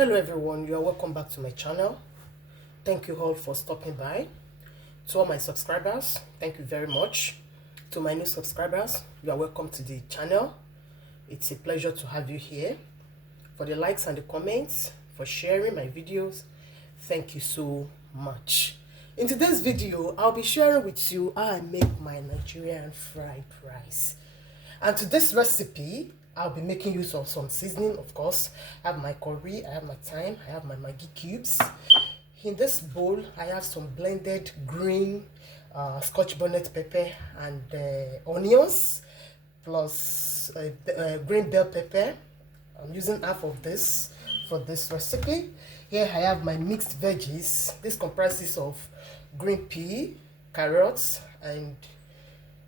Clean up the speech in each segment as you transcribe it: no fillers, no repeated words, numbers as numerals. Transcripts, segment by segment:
Hello everyone, you are welcome back to my channel. Thank you all for stopping by. To all my subscribers, thank you very much. To my new subscribers, you are welcome to the channel. It's a pleasure to have you here. For the likes and the comments, for sharing my videos, thank you so much. In today's video, I'll be sharing with you how I make my Nigerian fried rice. And to this recipe, I'll be making use of some seasoning, of course. I have my curry, I have my thyme, I have my Maggi cubes. In this bowl, I have some blended green Scotch bonnet pepper and onions, plus green bell pepper. I'm using half of this for this recipe. Here I have my mixed veggies. This comprises of green pea, carrots, and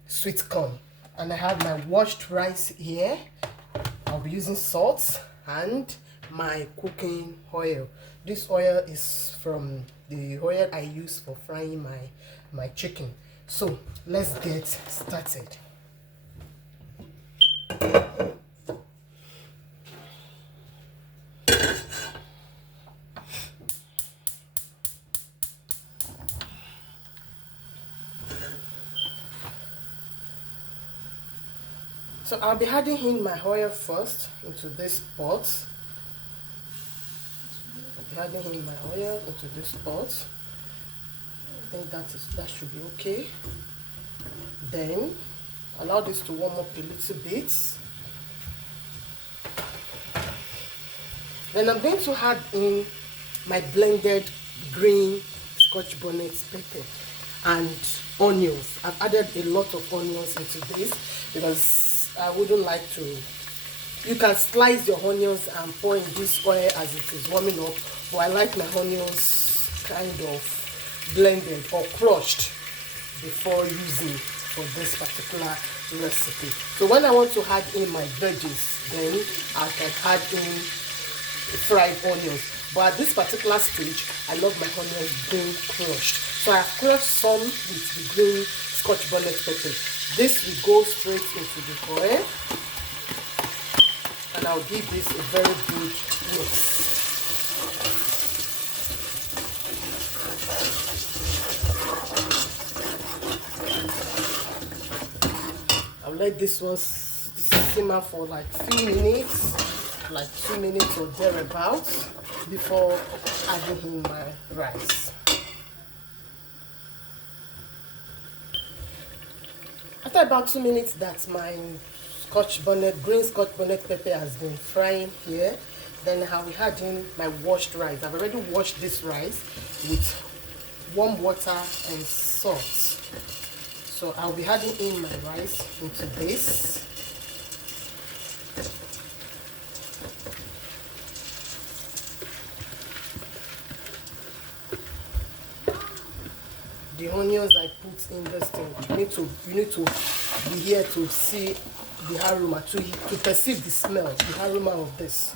sweet corn. And I have my washed rice here. I'll be using salt and my cooking oil. This oil is from the oil I use for frying my chicken. So let's get started. So I'll be adding in my oil first into this pot. I'll be adding in my oil into this pot. I think that should be okay. Then allow this to warm up a little bit. Then I'm going to add in my blended green Scotch bonnet pepper and onions. I've added a lot of onions into this because I wouldn't like to. You can slice your onions and pour in this oil as it is warming up, but I like my onions kind of blended or crushed before using for this particular recipe. So when I want to add in my veggies, then I can add in fried onions. But at this particular stage, I love my onions being crushed. So I've crushed some with the green Scotch bonnet pepper. This will go straight into the oil, and I'll give this a very good mix. I'll let this one simmer for like few minutes, like 2 minutes or thereabouts, before adding in my rice. After about 2 minutes that my green Scotch bonnet pepper has been frying here, then I will add in my washed rice. I've already washed this rice with warm water and salt. So I'll be adding in my rice into this. The onions I put in this thing, you need to be here to see the aroma, to perceive the smell, the aroma of this.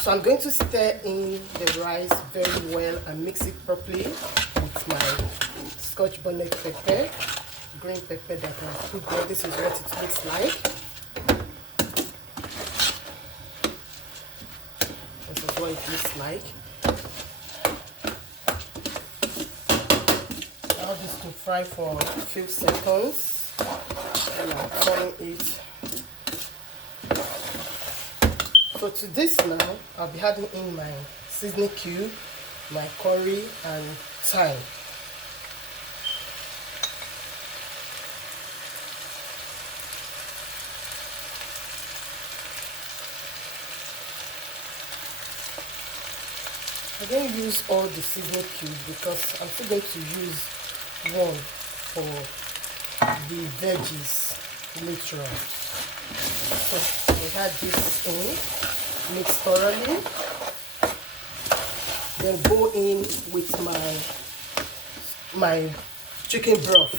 So I'm going to stir in the rice very well and mix it properly with my Scotch bonnet pepper, green pepper that I put there. This is what it looks like. This is what it looks like. Allow this to fry for a few seconds, and I'll turn it. So to this now, I'll be adding in my seasoning cube, my curry and thyme. I don't use all the seasoning cubes because I'm still going to use one for the veggies later on. So we add this in, mix thoroughly, then go in with my chicken broth.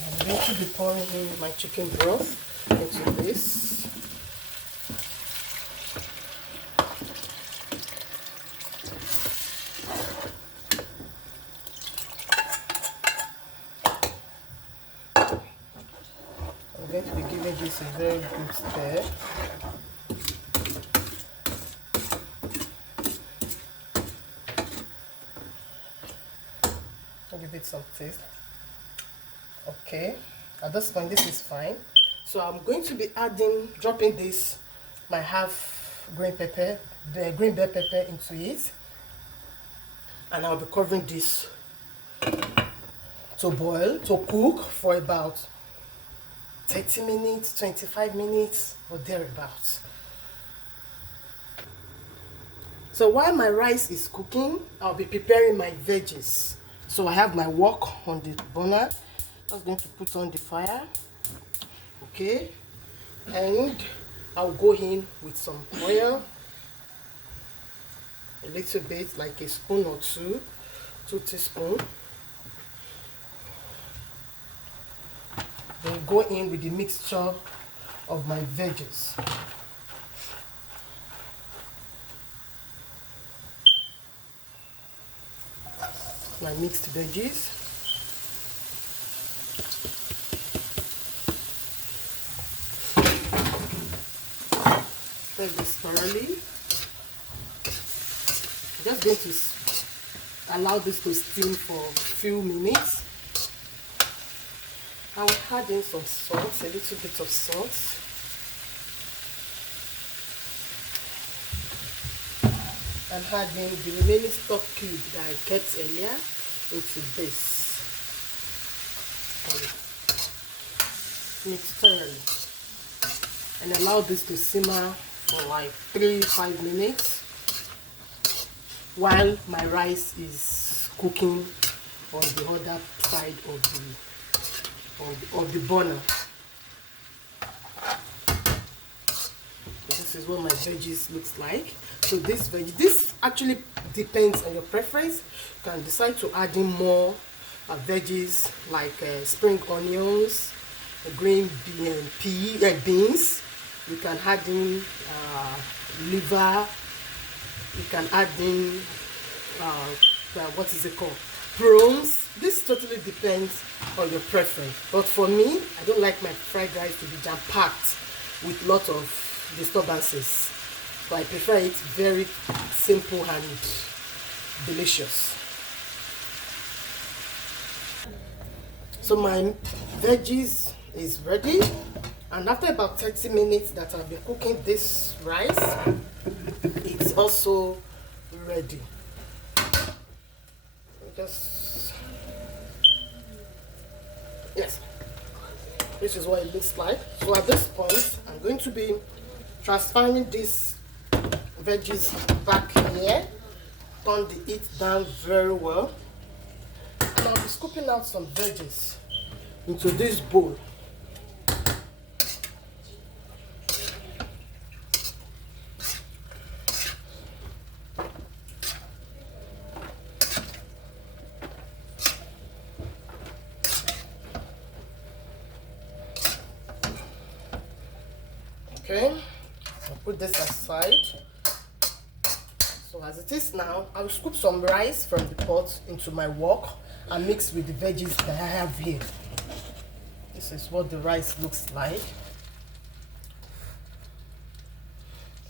I'm going to be pouring in my chicken broth into this. going to be giving this a very good stir. I'll give it some taste. Okay, at this point this is fine. So I'm going to be dropping this, my half green pepper, the green bell pepper into it, and I'll be covering this to cook for about 30 minutes, 25 minutes or thereabouts. So while my rice is cooking, I'll be preparing my veggies. So I have my wok on the burner. I'm going to put on the fire. Okay, and I'll go in with some oil, a little bit, like a spoon or 2 teaspoons. Then go in with the mixture of my veggies. My mixed veggies. Stir this thoroughly. I'm just going to allow this to steam for a few minutes. I will add in some salt, a little bit of salt. And add in the remaining stock cube that I kept earlier into this. Mix thoroughly. And allow this to simmer for like 3-5 minutes while my rice is cooking on the other side of the burner. This is what my veggies looks like. So this actually depends on your preference. You can decide to add in more veggies like spring onions, green beans. You can add in liver. You can add in what is it called? Prawns. This totally depends on your preference. But for me, I don't like my fried rice to be jam-packed with a lot of disturbances. So I prefer it very simple and delicious. So my veggies is ready, and after about 30 minutes that I've been cooking this rice, it's also ready. Yes, this is what it looks like. So at this point, I'm going to be transferring these veggies back here, turn the heat down very well, and I'll be scooping out some veggies into this bowl. Okay, I'll put this aside. So as it is now, I'll scoop some rice from the pot into my wok and mix with the veggies that I have here. This is what the rice looks like.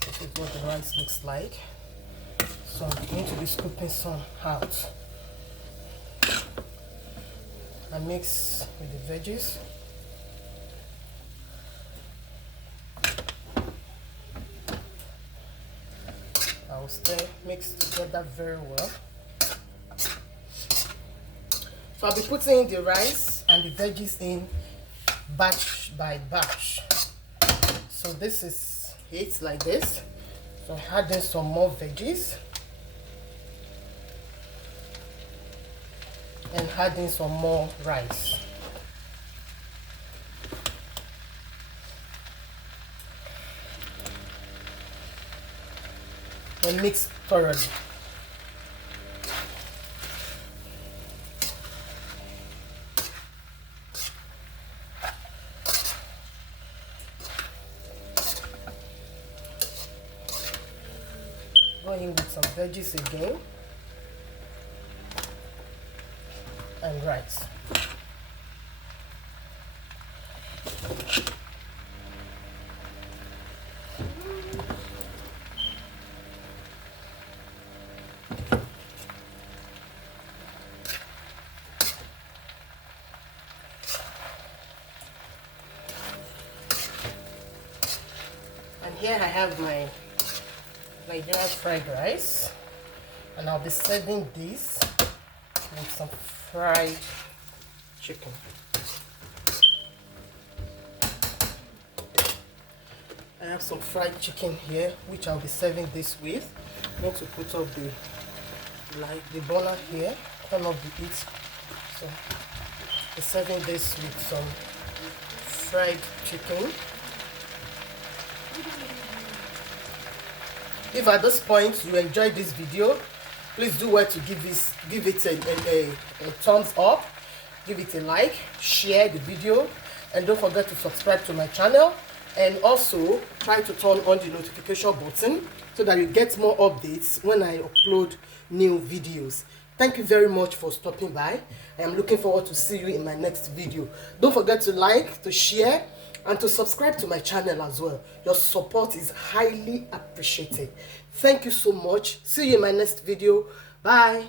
This is what the rice looks like. So I'm going to be scooping some out and mix with the veggies. I will mix together very well. So I'll be putting the rice and the veggies in batch by batch. So this is it like this. So add in some more veggies and add in some more rice. And mix thoroughly. Go in with some veggies again and rice. here I have my Nigerian fried rice, and I'll be serving this with some fried chicken. I have some fried chicken here, which I'll be serving this with. I'm going to put up the burner here, turn up the heat. So I'm serving this with some fried chicken. If at this point you enjoyed this video, please do well to give it a thumbs up, give it a like, share the video, and don't forget to subscribe to my channel, and also try to turn on the notification button so that you get more updates when I upload new videos. Thank you very much for stopping by. I am looking forward to see you in my next video. Don't forget to like, to share, and to subscribe to my channel as well. Your support is highly appreciated. Thank you so much. See you in my next video. Bye.